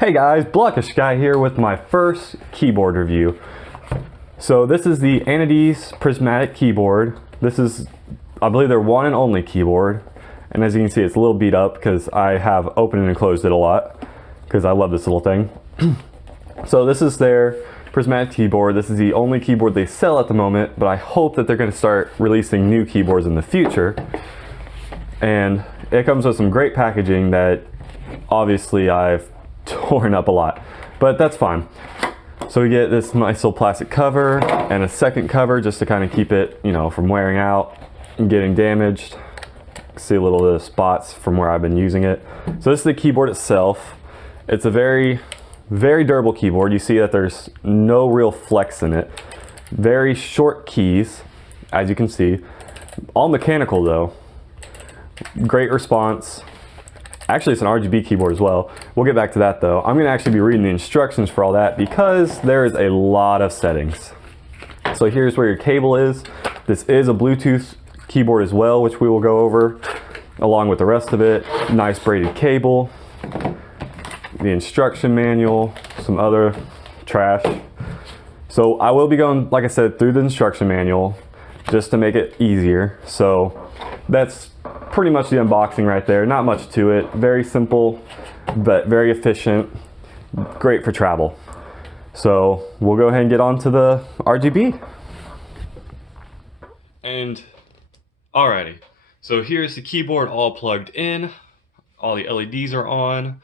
Hey guys, Blockish Guy here with my first keyboard review. So this is the Anidees Prismatic keyboard. This is, I believe, their one and only keyboard. And as you can see, it's a little beat up because I have opened and closed it a lot because I love this little thing. So this is their Prismatic keyboard. This is the only keyboard they sell at the moment, but I hope that they're going to start releasing new keyboards in the future. And it comes with some great packaging that obviously I've torn up a lot, but that's fine. So we get this nice little plastic cover and a second cover just to kind of keep it, from wearing out and getting damaged. See a little bit of spots from where I've been using it. So this is the keyboard itself. It's a very, very durable keyboard. You see that there's no real flex in it. Very short keys, as you can see. All mechanical though. Great response. Actually, it's an RGB keyboard as well. We'll get back to that though. I'm gonna actually be reading the instructions for all that because there is a lot of settings. So here's where your cable is. This is a Bluetooth keyboard as well, which we will go over along with the rest of it. Nice braided cable, the instruction manual, some other trash. So I will be going, like I said, through the instruction manual just to make it easier. So that's pretty much the unboxing right there. Not much to it. Very simple, but very efficient. Great for travel. So we'll go ahead and get on to the RGB. And alrighty. So here's the keyboard all plugged in. All the LEDs are on.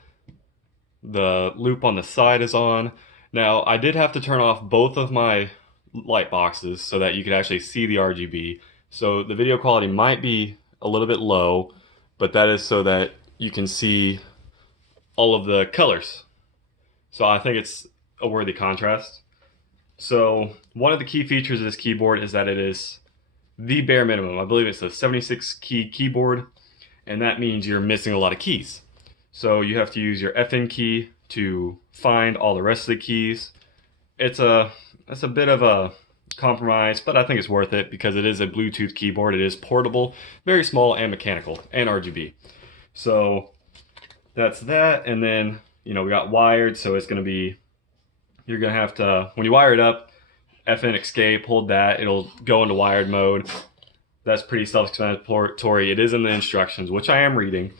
The loop on the side is on. Now I did have to turn off both of my light boxes so that you could actually see the RGB. So the video quality might be a little bit low, but that is so that you can see all of the colors. So I think it's a worthy contrast. So one of the key features of this keyboard is that it is the bare minimum. I believe it's a 76 key keyboard, and that means you're missing a lot of keys. So you have to use your FN key to find all the rest of the keys. It's a bit of a compromise, but I think it's worth it because it is a Bluetooth keyboard. It is portable, very small and mechanical, and RGB. So that's that. And then, we got wired, so it's going to be, you're going to have to, when you wire it up, FN escape, hold that, it'll go into wired mode. That's pretty self-explanatory. It is in the instructions, which I am reading.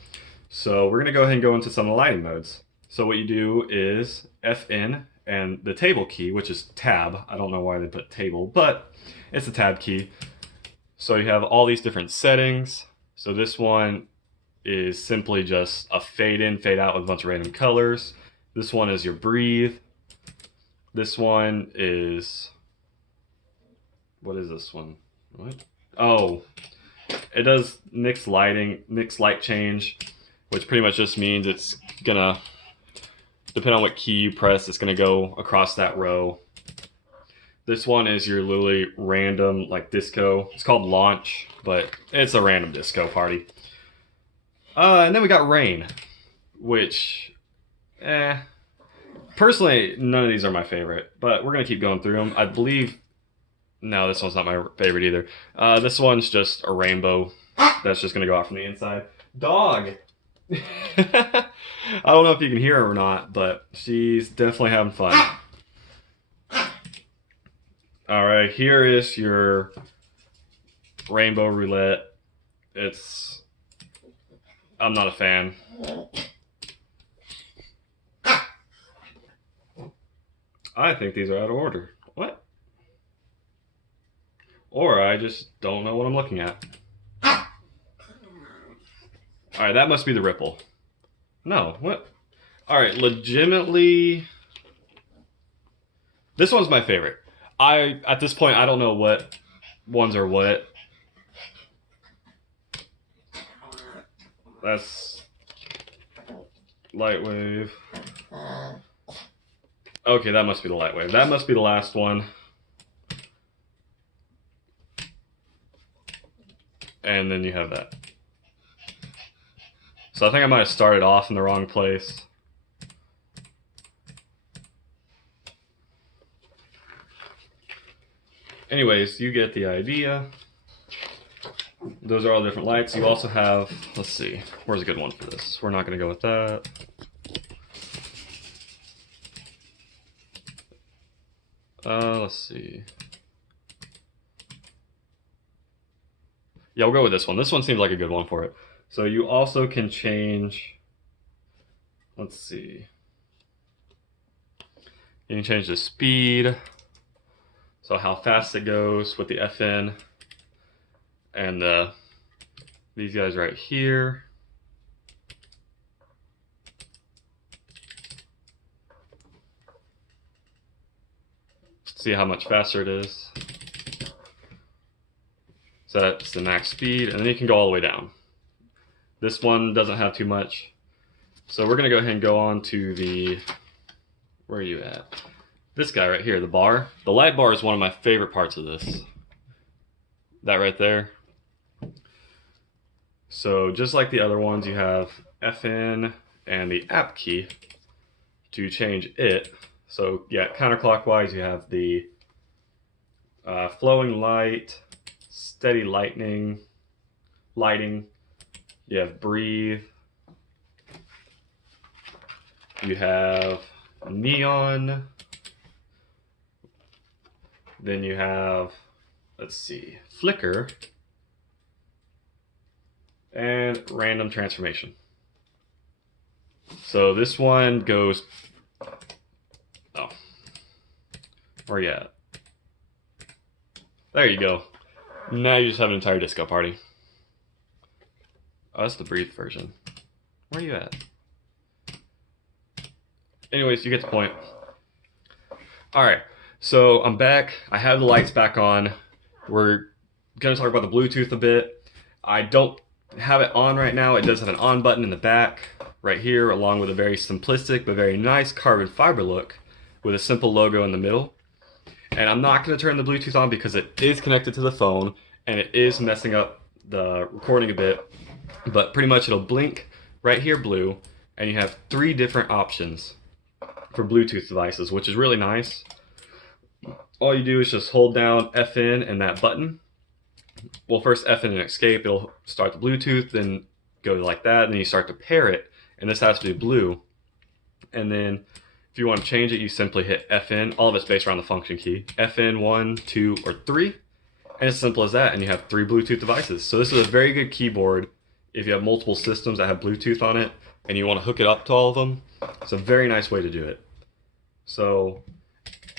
So we're going to go ahead and go into some of the lighting modes. So what you do is FN and the table key, which is tab. I don't know why they put table, but it's a tab key. So you have all these different settings. So this one is simply just a fade in, fade out with a bunch of random colors. This one is your breathe. This one is, what is this one? What? Oh, it does mixed light change, which pretty much just means it's gonna, depending on what key you press, it's going to go across that row. This one is your literally random, like, disco. It's called launch, but it's a random disco party. And then we got rain, which, personally, none of these are my favorite, but we're going to keep going through them. I believe, no, this one's not my favorite either. This one's just a rainbow that's just going to go out from the inside. Dog! I don't know if you can hear her or not, but she's definitely having fun. Alright, here is your rainbow roulette. I'm not a fan. I think these are out of order. What? Or I just don't know what I'm looking at. Alright, that must be the ripple. No, what? Alright, legitimately, this one's my favorite. At this point, I don't know what ones are what. That's light wave. Okay, that must be the light wave. That must be the last one. And then you have that. So I think I might have started off in the wrong place. Anyways, you get the idea. Those are all different lights. You also have, let's see, where's a good one for this? We're not going to go with that. Let's see. Yeah, we'll go with this one. This one seems like a good one for it. So you also can change, let's see. You can change the speed, so how fast it goes with the FN, and these guys right here. See how much faster it is. So that's the max speed, and then you can go all the way down. This one doesn't have too much. So we're gonna go ahead and go on to the, where are you at? This guy right here, the bar. The light bar is one of my favorite parts of this. That right there. So just like the other ones, you have FN and the app key to change it. So yeah, counterclockwise you have the flowing light, steady lighting, you have breathe, you have neon, then you have, let's see, flicker, and random transformation. So this one goes, oh, where are you at? There you go. Now you just have an entire disco party. Oh, that's the breathe version. Where are you at? Anyways, you get the point. Alright, so I'm back. I have the lights back on. We're going to talk about the Bluetooth a bit. I don't have it on right now. It does have an on button in the back right here, along with a very simplistic but very nice carbon fiber look with a simple logo in the middle. And I'm not going to turn the Bluetooth on because it is connected to the phone and it is messing up the recording a bit. But pretty much it'll blink right here blue, and you have 3 different options for Bluetooth devices, which is really nice. All you do is just hold down FN and that button. Well, first FN and escape, it'll start the Bluetooth, then go like that, and then you start to pair it, and this has to be blue. And then if you want to change it, you simply hit FN. All of it's based around the function key. FN 1, 2, or 3. And it's as simple as that, and you have 3 Bluetooth devices. So this is a very good keyboard if you have multiple systems that have Bluetooth on it and you want to hook it up to all of them. It's a very nice way to do it. So,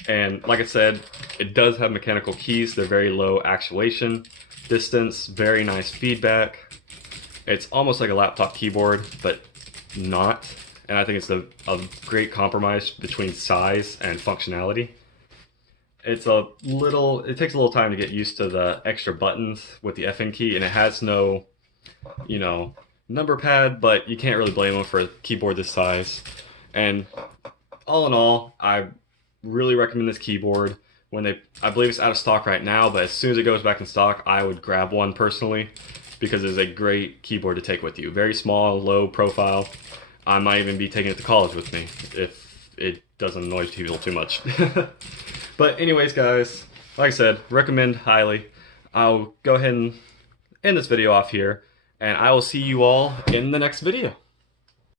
and like I said, it does have mechanical keys. They're very low actuation distance, very nice feedback. It's almost like a laptop keyboard, but not. And I think it's a great compromise between size and functionality. It takes a little time to get used to the extra buttons with the FN key, and it has no, number pad, but you can't really blame them for a keyboard this size. And all in all, I really recommend this keyboard. I believe it's out of stock right now, but as soon as it goes back in stock, I would grab one personally because it's a great keyboard to take with you. Very small, low profile. I might even be taking it to college with me if it doesn't annoy people too much. But anyways, guys, like I said, recommend highly. I'll go ahead and end this video off here, and I will see you all in the next video.